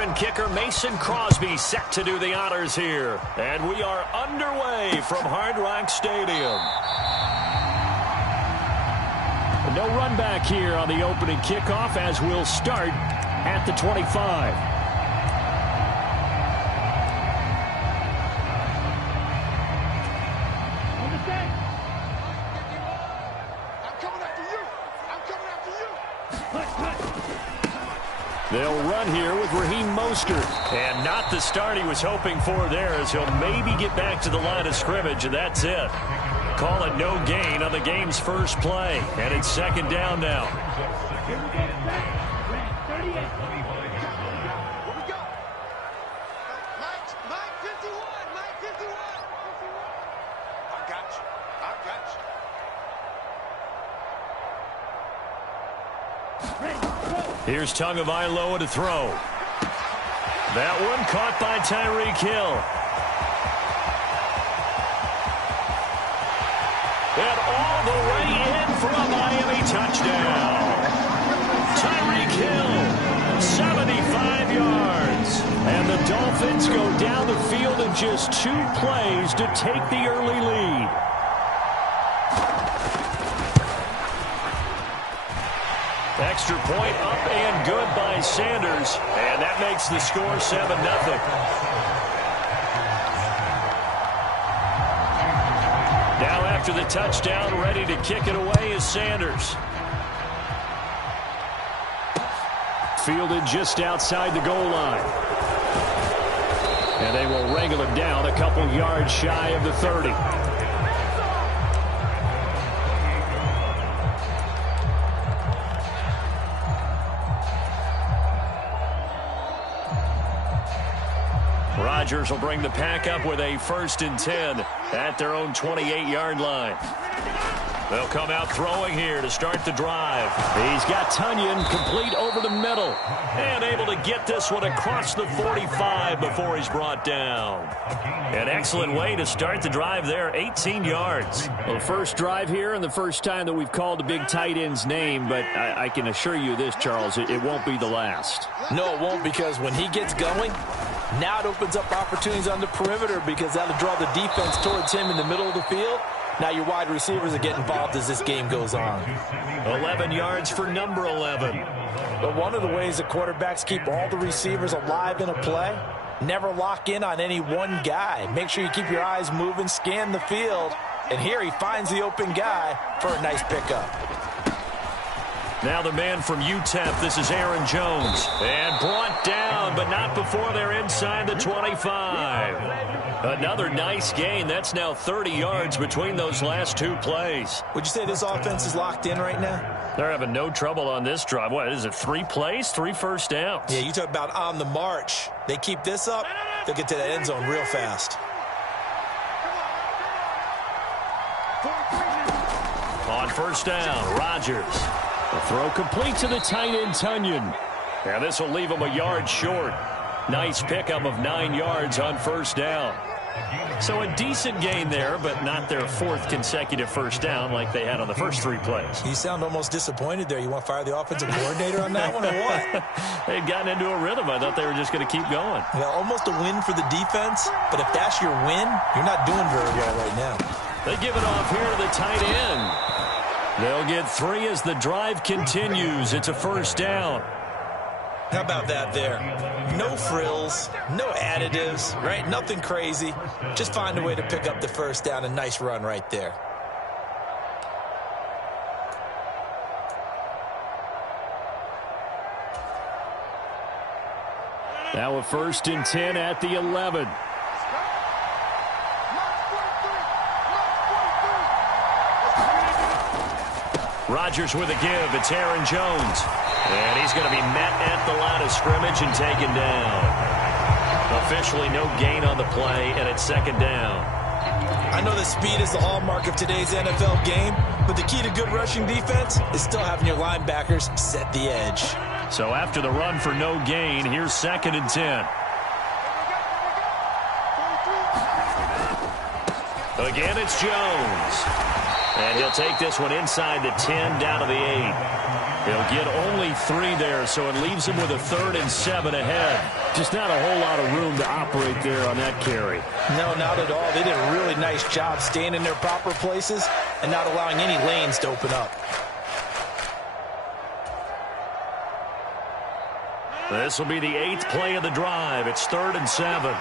veteran kicker Mason Crosby set to do the honors here. And we are underway from Hard Rock Stadium. No run back here on the opening kickoff as we'll start at the 25. They'll run here with Raheem Mostert. And not the start he was hoping for there, as he'll maybe get back to the line of scrimmage, and that's it. Call it no gain on the game's first play. And it's second down now. Here's Tagovailoa to throw. That one caught by Tyreek Hill. And all the way in for a Miami touchdown. Tyreek Hill, 75 yards. And the Dolphins go down the field in just 2 plays to take the early lead. Extra point up and good by Sanders. And that makes the score 7-0. Now after the touchdown, ready to kick it away is Sanders. Fielded just outside the goal line. And they will wrangle him down a couple yards shy of the 30. Rodgers will bring the pack up with a 1st and 10 at their own 28-yard line. They'll come out throwing here to start the drive. He's got Tunyon complete over the middle and able to get this one across the 45 before he's brought down. An excellent way to start the drive there, 18 yards. Well, the first drive here and the first time that we've called the big tight end's name, but I can assure you this, Charles, it won't be the last. No, it won't, because when he gets going, now it opens up opportunities on the perimeter, because that'll draw the defense towards him in the middle of the field. Now your wide receivers are getting involved as this game goes on. 11 yards for number 11. But one of the ways that quarterbacks keep all the receivers alive in a play, never lock in on any one guy. Make sure you keep your eyes moving, scan the field. And here he finds the open guy for a nice pickup. Now the man from UTEP, this is Aaron Jones. And brought down, but not before they're inside the 25. Another nice gain. That's now 30 yards between those last 2 plays. Would you say this offense is locked in right now? They're having no trouble on this drive. What is it, 3 plays, 3 first downs? Yeah, you talk about on the march. They keep this up, they'll get to the end zone real fast. On first down, Rodgers. The throw complete to the tight end, Tunyon. And this will leave him a yard short. Nice pickup of 9 yards on first down. So a decent gain there, but not their 4th consecutive first down like they had on the first 3 plays. You sound almost disappointed there. You want to fire the offensive coordinator on that one or what? They'd gotten into a rhythm. I thought they were just going to keep going. Yeah, almost a win for the defense, but if that's your win, you're not doing very well right now. They give it off here to the tight end. They'll get 3 as the drive continues. It's a first down. How about that there? No frills, no additives, right? Nothing crazy. Just find a way to pick up the first down. A nice run right there. Now a 1st and 10 at the 11. Rodgers with a give. It's Aaron Jones. And he's going to be met at the line of scrimmage and taken down. Officially no gain on the play, and it's second down. I know that speed is the hallmark of today's NFL game, but the key to good rushing defense is still having your linebackers set the edge. So after the run for no gain, here's 2nd and 10. Again, it's Jones. And he'll take this one inside the 10, down to the 8. He'll get only 3 there, so it leaves him with a 3rd and 7 ahead. Just not a whole lot of room to operate there on that carry. No, not at all. They did a really nice job staying in their proper places and not allowing any lanes to open up. This will be the 8th play of the drive. It's 3rd and 7.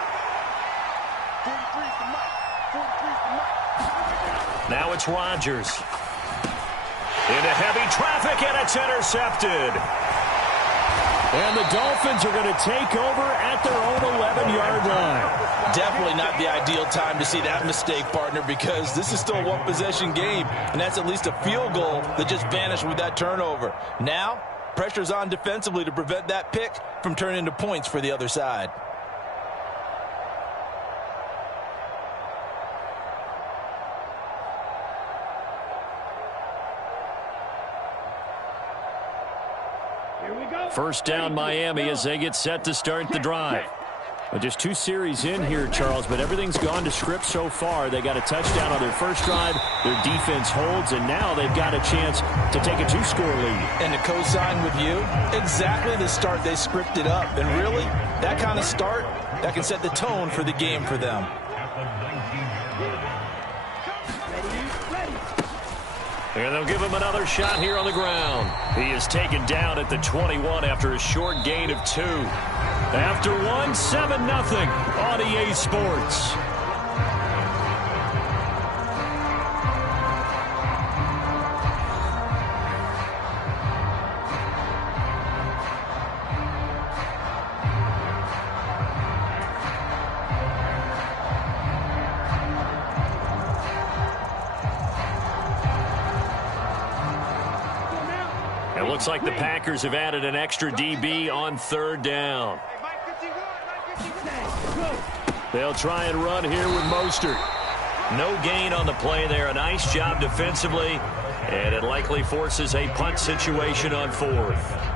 Now it's Rodgers. Into heavy traffic, and it's intercepted. And the Dolphins are going to take over at their own 11-yard line. Definitely not the ideal time to see that mistake, partner, because this is still a one-possession game, and that's at least a field goal that just vanished with that turnover. Now, pressure's on defensively to prevent that pick from turning into points for the other side. First down, Miami, as they get set to start the drive. Well, just 2 series in here, Charles, but everything's gone to script so far. They got a touchdown on their first drive. Their defense holds, and now they've got a chance to take a 2-score lead. And to co-sign with you, exactly the start they scripted up. And really, that kind of start, that can set the tone for the game for them. And they'll give him another shot here on the ground. He is taken down at the 21 after a short gain of 2. After one, 7-0 on EA Sports. It looks like the Packers have added an extra DB on 3rd down. They'll try and run here with Mostert. No gain on the play there. A nice job defensively, and it likely forces a punt situation on 4th.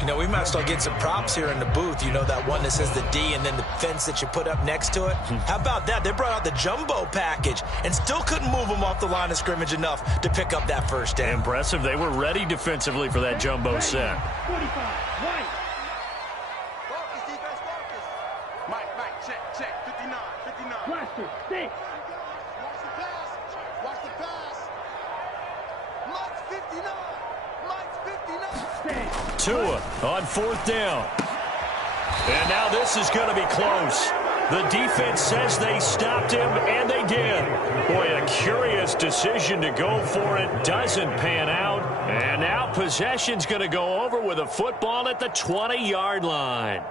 You know, we might start getting some props here in the booth. You know, that one that says the D and then the fence that you put up next to it? How about that? They brought out the jumbo package and still couldn't move them off the line of scrimmage enough to pick up that first down. Impressive. They were ready defensively for that jumbo set. 45, right. Focus, defense, focus. Mike, check. 59. Blaster, 6. Watch the pass. Mike's 59. Tua on 4th down. And now this is going to be close. The defense says they stopped him, and they did. Boy, a curious decision to go for it. Doesn't pan out. And now possession's going to go over with a football at the 20-yard line.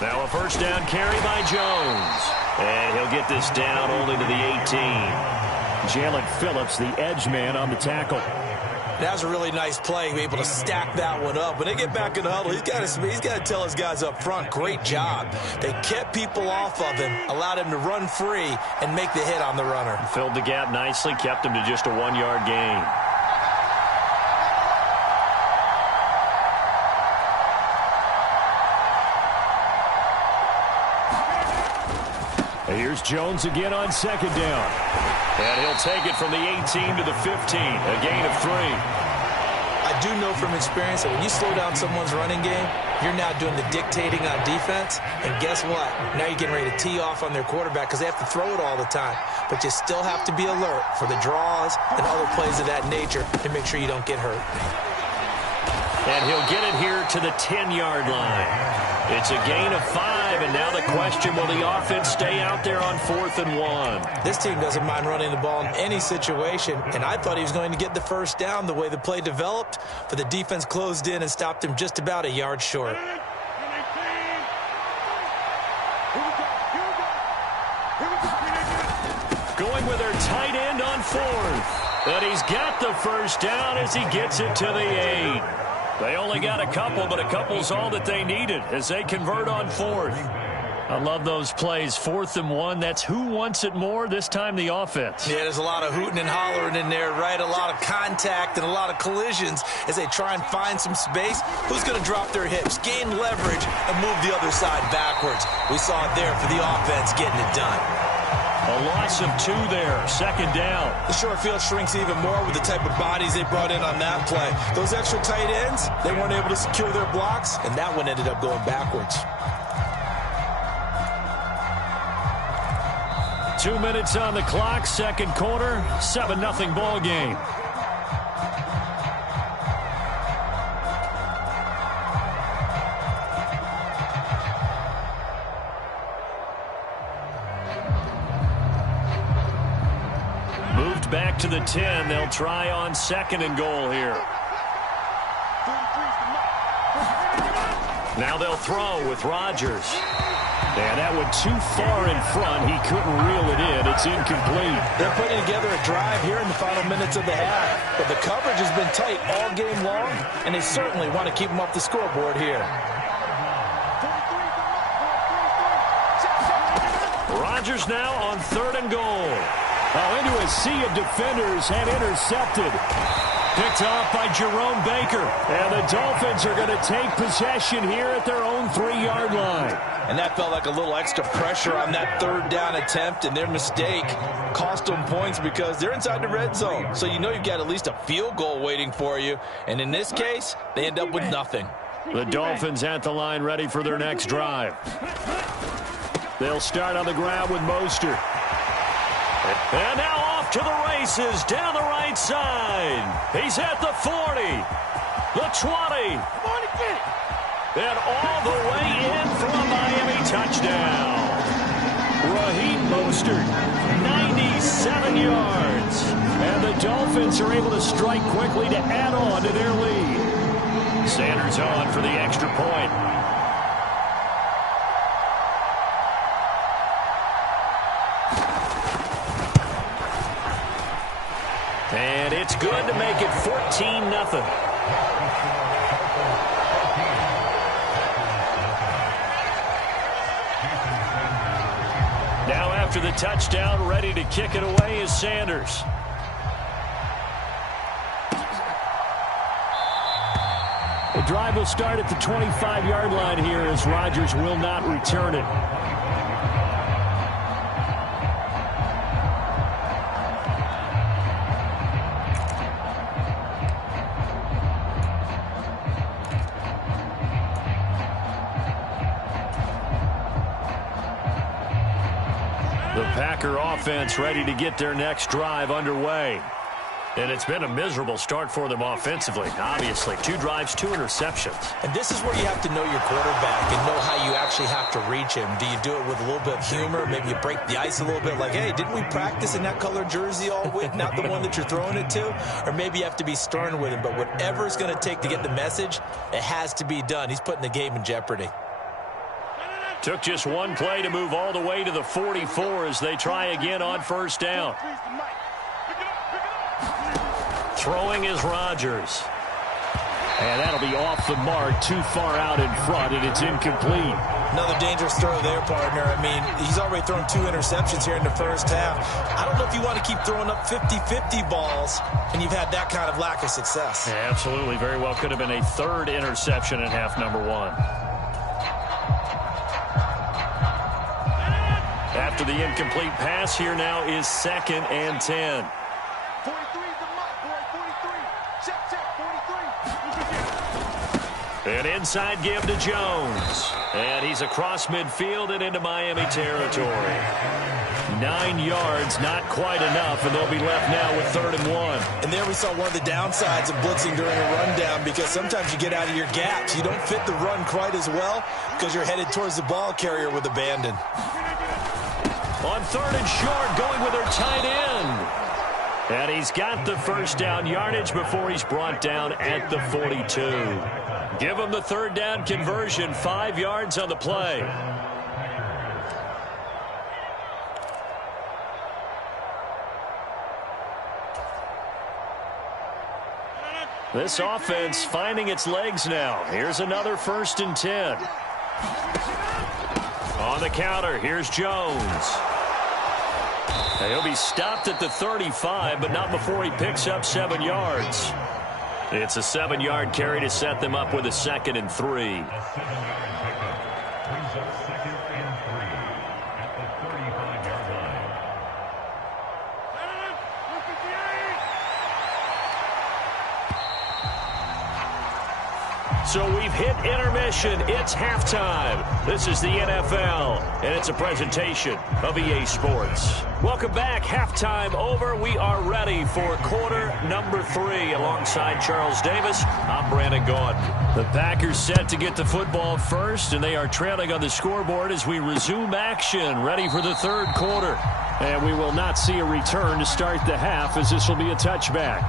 Now a first down carry by Jones. And he'll get this down only to the 18. Jalen Phillips, the edge man on the tackle. That was a really nice play, able to stack that one up. When they get back in the huddle, he's got to tell his guys up front, great job. They kept people off of him, allowed him to run free and make the hit on the runner. Filled the gap nicely, kept him to just a 1-yard gain. Here's Jones again on 2nd down. And he'll take it from the 18 to the 15, a gain of 3. I do know from experience that when you slow down someone's running game, you're now doing the dictating on defense. And guess what? Now you're getting ready to tee off on their quarterback because they have to throw it all the time. But you still have to be alert for the draws and other plays of that nature to make sure you don't get hurt. And he'll get it here to the 10-yard line. It's a gain of 5, and now the question, will the offense stay out there on 4th and 1? This team doesn't mind running the ball in any situation, and I thought he was going to get the first down the way the play developed, but the defense closed in and stopped him just about a yard short. Going with their tight end on 4th. And he's got the first down as he gets it to the 8. They only got a couple, but a couple's all that they needed as they convert on 4th. I love those plays. 4th and 1. That's who wants it more. This time the offense. Yeah, there's a lot of hooting and hollering in there, right? A lot of contact and a lot of collisions as they try and find some space. Who's going to drop their hips, gain leverage, and move the other side backwards? We saw it there for the offense getting it done. A loss of 2 there. 2nd down. The short field shrinks even more with the type of bodies they brought in on that play. Those extra tight ends, they weren't able to secure their blocks, and that one ended up going backwards. 2 minutes on the clock, 2nd quarter, 7-0 ball game. Moved back to the 10. They'll try on 2nd and goal here. Now they'll throw with Rodgers. And that went too far in front. He couldn't reel it in. It's incomplete. They're putting together a drive here in the final minutes of the half. But the coverage has been tight all game long, and they certainly want to keep them off the scoreboard here. Rodgers now on 3rd and goal. Oh, into a sea of defenders and intercepted. Picked off by Jerome Baker. And the Dolphins are going to take possession here at their own 3-yard line. And that felt like a little extra pressure on that 3rd down attempt, and their mistake cost them points because they're inside the red zone. So you know you've got at least a field goal waiting for you. And in this case, they end up with nothing. The Dolphins at the line ready for their next drive. They'll start on the ground with Mostert. And now off to the races down the right side. He's at the 40, the 20, and all the way in for a Miami touchdown. Raheem Mostert, 97 yards. And the Dolphins are able to strike quickly to add on to their lead. Sanders on for the extra point. And it's good to make it 14-0. Now after the touchdown, ready to kick it away is Sanders. The drive will start at the 25-yard line here as Rodgers will not return it. The Packer offense ready to get their next drive underway. And it's been a miserable start for them offensively. Obviously, 2 drives, 2 interceptions. And this is where you have to know your quarterback and know how you actually have to reach him. Do you do it with a little bit of humor? Maybe you break the ice a little bit like, hey, didn't we practice in that color jersey all week? Not the one that you're throwing it to? Or maybe you have to be stern with him. But whatever it's going to take to get the message, it has to be done. He's putting the game in jeopardy. Took just 1 play to move all the way to the 44 as they try again on 1st down. Throwing is Rodgers. And that'll be off the mark, too far out in front, and it's incomplete. Another dangerous throw there, partner. I mean, he's already thrown 2 interceptions here in the first half. I don't know if you want to keep throwing up 50-50 balls and you've had that kind of lack of success. Yeah, absolutely. Very well could have been a 3rd interception in half number 1. After the incomplete pass, here now is 2nd and 10. 43 is the mark, boy. 43. Check, 43. An inside give to Jones. And he's across midfield and into Miami territory. 9 yards, not quite enough, and they'll be left now with 3rd and 1. And there we saw one of the downsides of blitzing during a rundown because sometimes you get out of your gaps. You don't fit the run quite as well because you're headed towards the ball carrier with abandon. On 3rd and short, going with their tight end. And he's got the 1st down yardage before he's brought down at the 42. Give him the 3rd down conversion, 5 yards on the play. This offense finding its legs now. Here's another 1st and 10. On the counter, here's Jones. He'll be stopped at the 35, but not before he picks up 7 yards. It's a 7-yard carry to set them up with a 2nd and 3. So we've hit intermission. It's halftime. This is the NFL, and it's a presentation of EA Sports. Welcome back. Halftime over. We are ready for quarter number 3. Alongside Charles Davis, I'm Brandon Gaudin. The Packers set to get the football first, and they are trailing on the scoreboard as we resume action, ready for the third quarter. And we will not see a return to start the half, as this will be a touchback.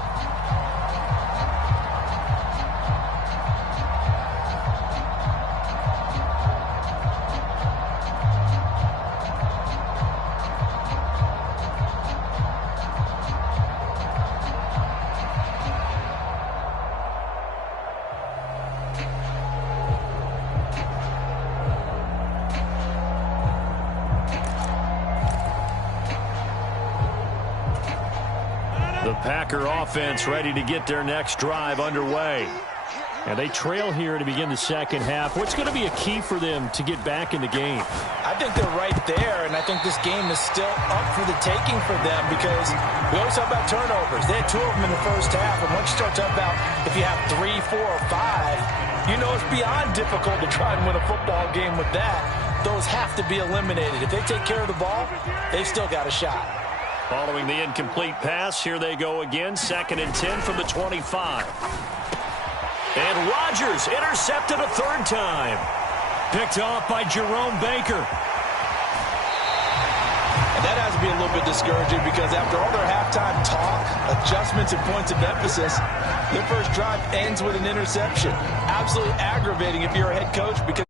The Packer offense ready to get their next drive underway. And they trail here to begin the second half. What's going to be a key for them to get back in the game? I think they're right there, and I think this game is still up for the taking for them because we always talk about turnovers. They had 2 of them in the first half, and once you start talking about if you have 3, 4, or 5, you know it's beyond difficult to try and win a football game with that. Those have to be eliminated. If they take care of the ball, they've still got a shot. Following the incomplete pass, here they go again. 2nd and 10 from the 25. And Rodgers intercepted a 3rd time. Picked off by Jerome Baker. And that has to be a little bit discouraging because after all their halftime talk, adjustments and points of emphasis, their first drive ends with an interception. Absolutely aggravating if you're a head coach because